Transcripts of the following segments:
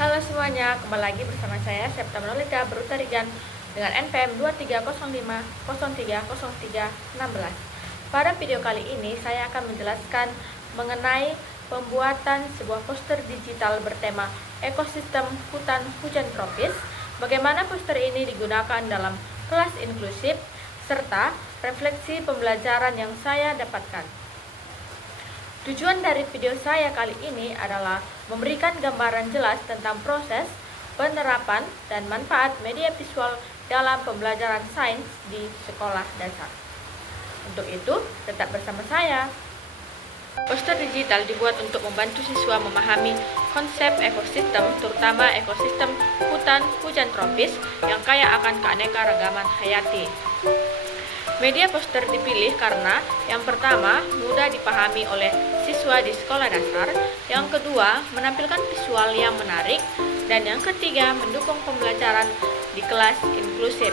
Halo semuanya, kembali lagi bersama saya Septa Menolita Berutarigan dengan NPM 2305030316. Pada video kali ini saya akan menjelaskan mengenai pembuatan sebuah poster digital bertema ekosistem hutan hujan tropis, bagaimana poster ini digunakan dalam kelas inklusif, serta refleksi pembelajaran yang saya dapatkan. Tujuan dari video saya kali ini adalah memberikan gambaran jelas tentang proses, penerapan, dan manfaat media visual dalam pembelajaran sains di sekolah dasar. Untuk itu, tetap bersama saya. Poster digital dibuat untuk membantu siswa memahami konsep ekosistem, terutama ekosistem hutan hujan tropis yang kaya akan keanekaragaman hayati. Media poster dipilih karena yang pertama, mudah dipahami oleh siswa di sekolah dasar, yang kedua, menampilkan visual yang menarik, dan yang ketiga, mendukung pembelajaran di kelas inklusif.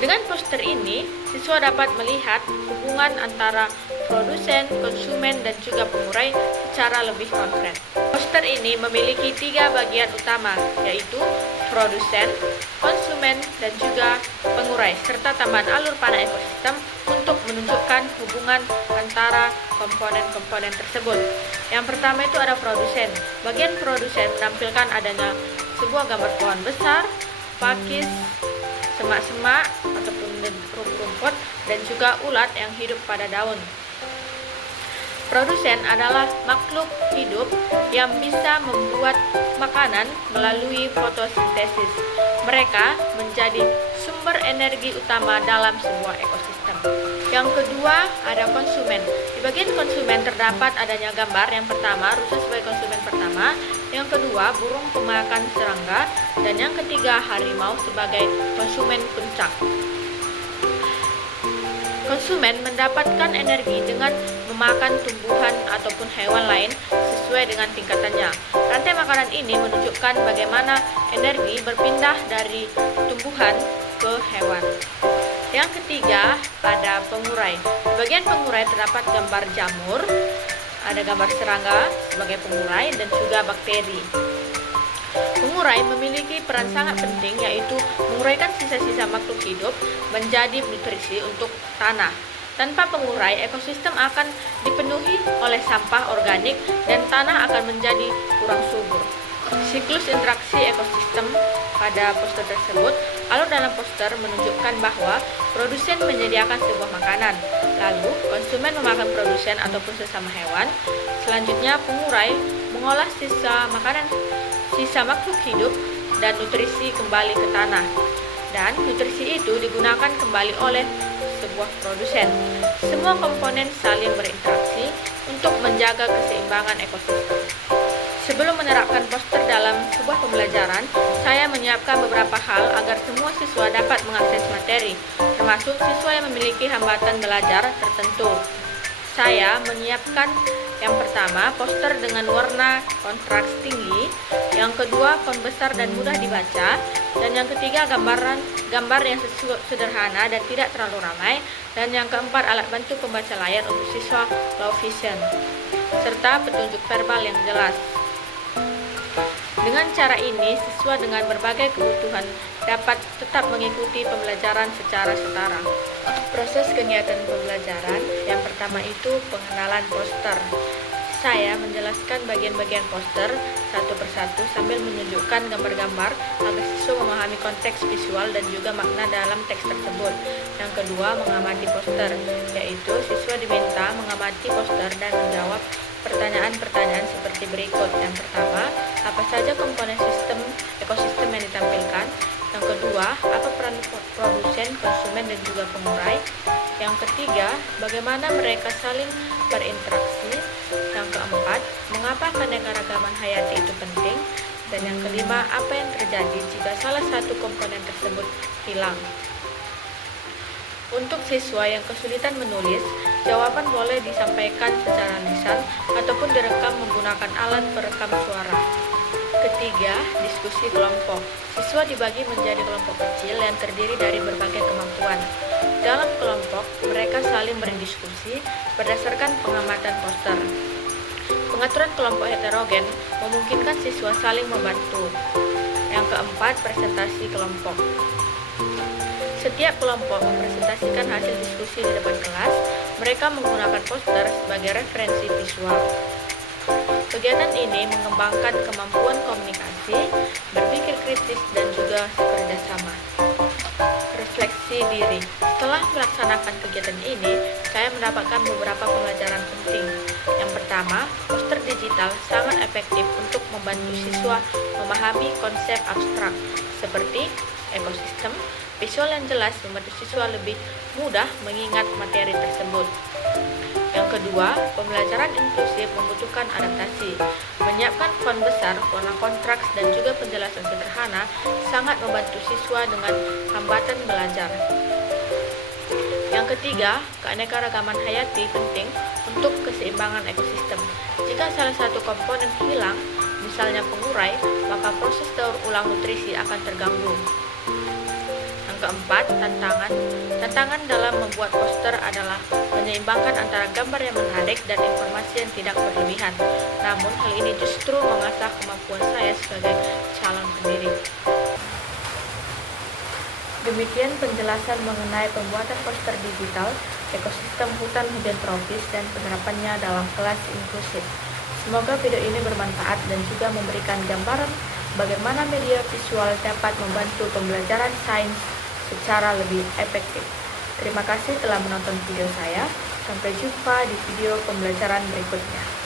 Dengan poster ini, siswa dapat melihat hubungan antara produsen, konsumen, dan juga pengurai secara lebih konkret. Poster ini memiliki 3 bagian utama, yaitu produsen, konsumen, dan juga pengurai, serta tambahan alur panah ekosistem untuk menunjukkan hubungan antara komponen-komponen tersebut. Yang pertama itu ada produsen. Bagian produsen menampilkan adanya sebuah gambar pohon besar, pakis, semak-semak ataupun rumput, dan juga ulat yang hidup pada daun. Produsen adalah makhluk hidup yang bisa membuat makanan melalui fotosintesis. Mereka menjadi sumber energi utama dalam sebuah ekosistem. Yang kedua, ada konsumen. Di bagian konsumen terdapat adanya gambar. Yang pertama, rusa sebagai konsumen pertama. Yang kedua, burung pemakan serangga. Dan yang ketiga, harimau sebagai konsumen puncak. Konsumen mendapatkan energi dengan memakan tumbuhan ataupun hewan lain sesuai dengan tingkatannya. Rantai makanan ini menunjukkan bagaimana energi berpindah dari tumbuhan ke hewan. Yang ketiga, ada pengurai. Di bagian pengurai terdapat gambar jamur, ada gambar serangga sebagai pengurai, dan juga bakteri. Pengurai memiliki peran sangat penting, yaitu menguraikan sisa-sisa makhluk hidup menjadi nutrisi untuk tanah. Tanpa pengurai, ekosistem akan dipenuhi oleh sampah organik dan tanah akan menjadi kurang subur. Siklus interaksi ekosistem pada poster tersebut, alur dalam poster menunjukkan bahwa produsen menyediakan sebuah makanan, lalu konsumen memakan produsen ataupun sesama hewan. Selanjutnya, pengurai mengolah sisa makanan, sisa makhluk hidup, dan nutrisi kembali ke tanah, dan nutrisi itu digunakan kembali oleh sebuah produsen. Semua komponen saling berinteraksi untuk menjaga keseimbangan ekosistem. Sebelum menerapkan poster dalam sebuah pembelajaran, saya menyiapkan beberapa hal agar semua siswa dapat mengakses materi, termasuk siswa yang memiliki hambatan belajar tertentu. Saya menyiapkan yang pertama, poster dengan warna kontras tinggi. Yang kedua, font besar dan mudah dibaca. Dan yang ketiga, gambar yang sederhana dan tidak terlalu ramai. Dan yang keempat, alat bantu pembaca layar untuk siswa low vision, serta petunjuk verbal yang jelas. Dengan cara ini, siswa dengan berbagai kebutuhan dapat tetap mengikuti pembelajaran secara setara. Proses kegiatan pembelajaran yang pertama itu pengenalan poster. Saya menjelaskan bagian-bagian poster satu persatu sambil menunjukkan gambar-gambar agar siswa memahami konteks visual dan juga makna dalam teks tersebut. Yang kedua, mengamati poster, yaitu siswa diminta mengamati poster dan menjawab pertanyaan-pertanyaan seperti berikut. Yang pertama, apa saja komponen ekosistem yang ditampilkan? Yang kedua, apa peran produsen, konsumen, dan juga pengurai? Yang ketiga, bagaimana mereka saling berinteraksi? Yang keempat, mengapa keanekaragaman hayati itu penting? Dan yang kelima, apa yang terjadi jika salah satu komponen tersebut hilang? Untuk siswa yang kesulitan menulis, jawaban boleh disampaikan secara lisan ataupun direkam menggunakan alat perekam suara. Ketiga, diskusi kelompok. Siswa dibagi menjadi kelompok kecil yang terdiri dari berbagai kemampuan. Dalam kelompok, mereka saling berdiskusi berdasarkan pengamatan poster. Pengaturan kelompok heterogen memungkinkan siswa saling membantu. Yang keempat, presentasi kelompok. Setiap kelompok mempresentasikan hasil diskusi di depan kelas. Mereka menggunakan poster sebagai referensi visual. Kegiatan ini mengembangkan kemampuan komunikasi, berpikir kritis, dan juga kerjasama. Refleksi diri. Setelah melaksanakan kegiatan ini, saya mendapatkan beberapa pembelajaran penting. Yang pertama, poster digital sangat efektif untuk membantu siswa memahami konsep abstrak seperti ekosistem. Visual yang jelas membantu siswa lebih mudah mengingat materi tersebut. Yang kedua, pembelajaran inklusif membutuhkan adaptasi. Menyiapkan font besar, warna kontraks, dan juga penjelasan sederhana sangat membantu siswa dengan hambatan belajar. Yang ketiga, keanekaragaman hayati penting untuk keseimbangan ekosistem. Jika salah satu komponen hilang, misalnya pengurai, maka proses daur ulang nutrisi akan terganggu. Keempat, tantangan dalam membuat poster adalah menyeimbangkan antara gambar yang menarik dan informasi yang tidak berlebihan. Namun hal ini justru mengasah kemampuan saya sebagai calon pendiri. Demikian penjelasan mengenai pembuatan poster digital, ekosistem hutan hujan tropis, dan penerapannya dalam kelas inklusif. Semoga video ini bermanfaat dan juga memberikan gambaran bagaimana media visual dapat membantu pembelajaran sains secara lebih efektif. Terima kasih telah menonton video saya. Sampai jumpa di video pembelajaran berikutnya.